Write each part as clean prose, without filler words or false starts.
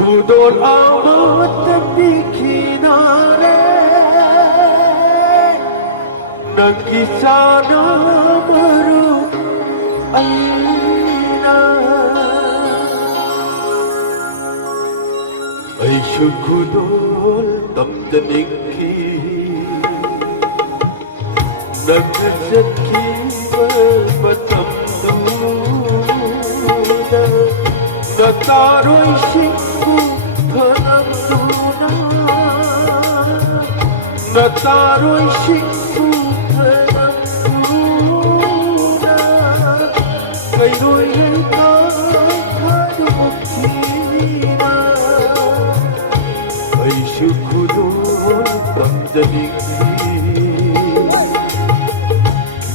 Kudol awat tepi kinare Nagkisana baru aina Ay syukudol tamdanikki Nagkasaki berbatamduna Nataroy sikku tanamduna Nataroy sikku tanamduna Kairoy ay kakadukina Ay syukudol tamdanikki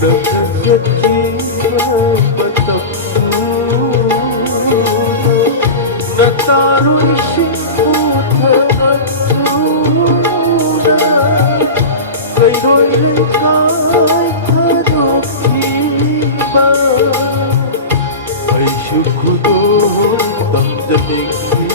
Nagkasaki berbatamduna Nataroy sikku tanamduna Kairoy ay kakadukina Ay syukudol tamdanikki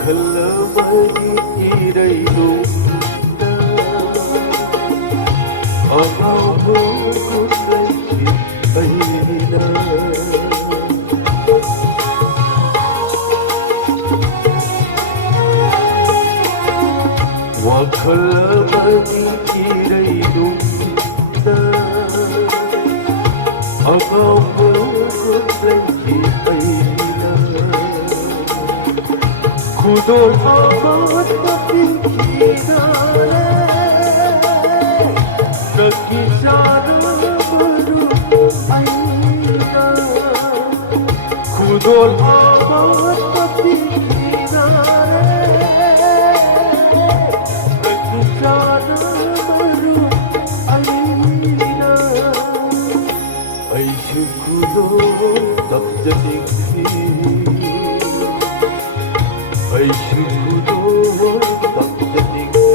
Wakalamani iraylumda Amamukunay ayrina Wakalamani iraylumda Amamukunay ayrina Kudol awat tepi kinare Nagkisana baru aina Kudol awat tepi kinare Nagkisana baru aina Ay syukudol tamdanikki Ay syukudol tamdanikki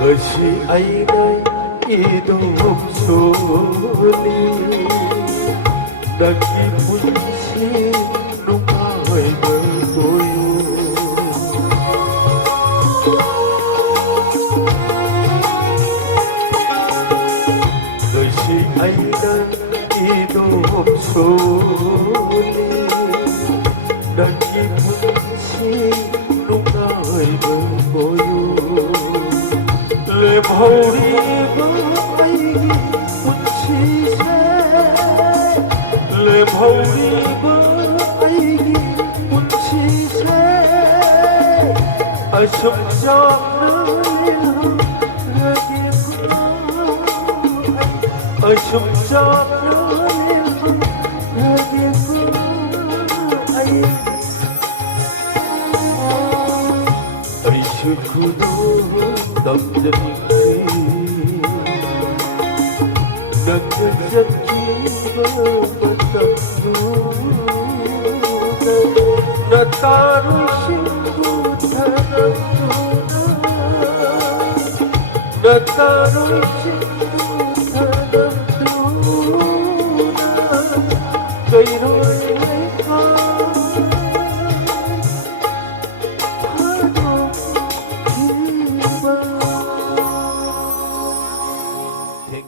Besi aynay idong soli Nagkipunsi nung ako'y nagtuyo Besi aynay idong soli Nagkipunsi nung ako'y nagtuyo Le bhauri baai punchi se Le bhauri baai punchi se Asham jana lage Asham jana lage Ay syukudol tamdanikki Nagkasaki berbatamduna Nataroy sikku tanamduna Nataroy sikku tanamduna Kairoy